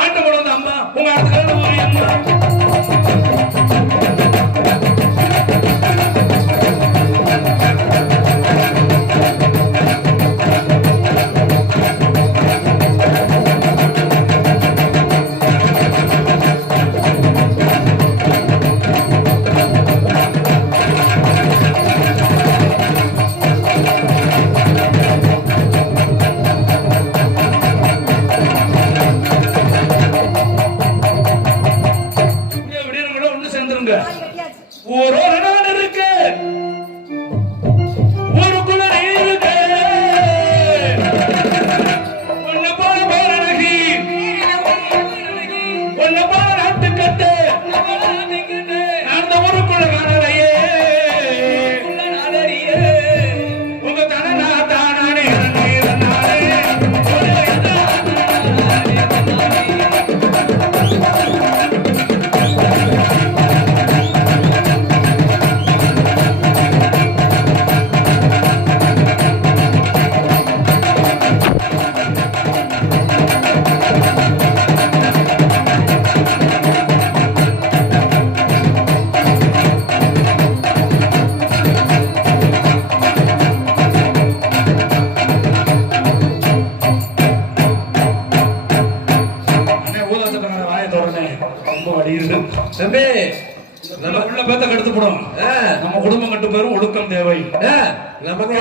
ஆட்டு போட அம்மா உங்க அடுத்த போய் அம்மா. தம்பி, நம்ம உள்ள பேத்த கெடுத்து போடும். நம்ம குடும்பம் கட்டு பேரும் ஒடுக்கம் தேவை நமக்கு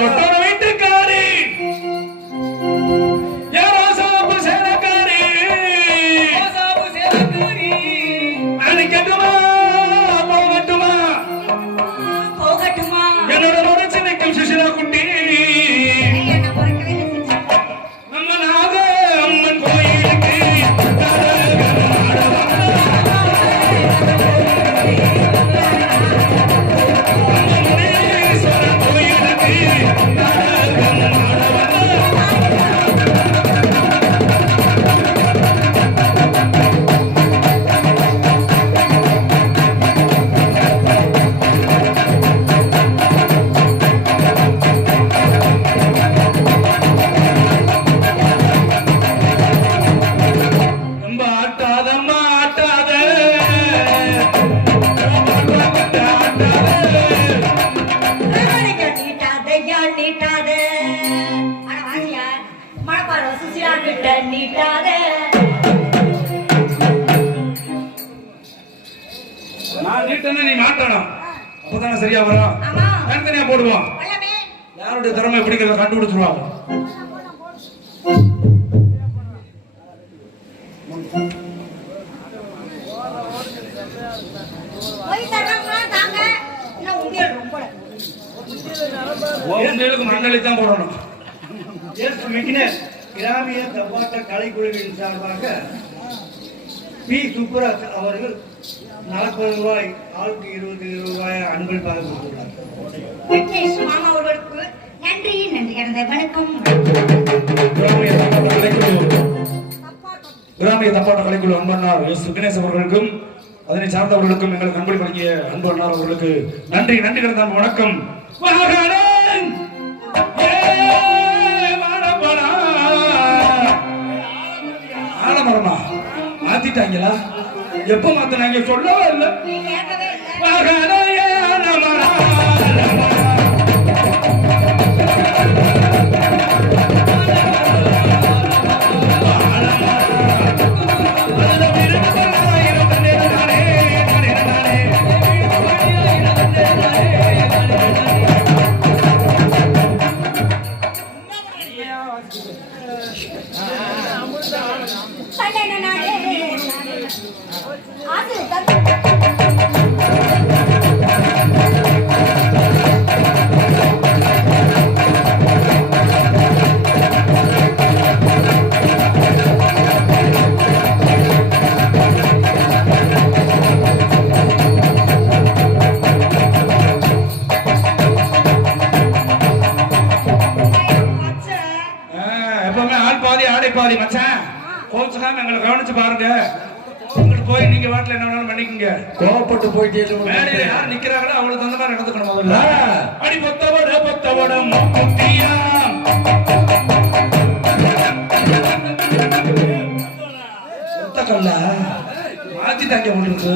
நான் நீட்டன்னு நீ மாட்டணும் அப்பதானே சரியா வரும். தனித்தனியா போடுவோம். யாருடைய திறமை எப்படிங்கிறத கண்டுபிடிச்சிருவாங்க உங்களுக்கு மண்ணளி தான் போடணும். விக்னேஷ் கிராமிய தப்பாட்ட கலைக்குழுவின் சார்பாக பி. சுப்புராஜ் அவர்கள் நாற்பது ரூபாய் ஆளுக்கு இருபது ரூபாய் அன்பளிப்பாக கொடுத்துள்ளார். விக்னேஷ் மாமா அவர்களுக்கு நன்றி நன்றி. வணக்கம். கிராமிய தப்பாட்ட கலைக்குழு. கிராமிய தப்பாட்ட கலைக்குழு அன்பண்ணார் எஸ். விக்னேஷ் அவர்களுக்கும் அதனை சார்ந்தவர்களுக்கும் எங்களுக்கு அன்பளி வழங்கிய அன்பு அண்ணார் அவர்களுக்கு நன்றி நன்றி தான். வணக்கம். ஆலமரமா? மாத்திட்டாங்களா? எப்ப மாத்தினாங்க? சொல்லவே இல்லை. பாதி மச்சான். கோச்சுக்காம எங்களை கவனிச்சு பாருங்க. உங்களுக்கு போய் நீங்க வாட்டில் என்ன வேணாலும் பண்ணிக்கங்க. கோவப்பட்டு போயிட்டே மேடையில யார் நிக்கிறாங்களோ அவங்களுக்கு தகுந்த மாதிரி நடந்துக்கணும் முதல்ல. அடி பொத்தவட பொத்தவட கல்லா? மாத்தி தாங்க உங்களுக்கு.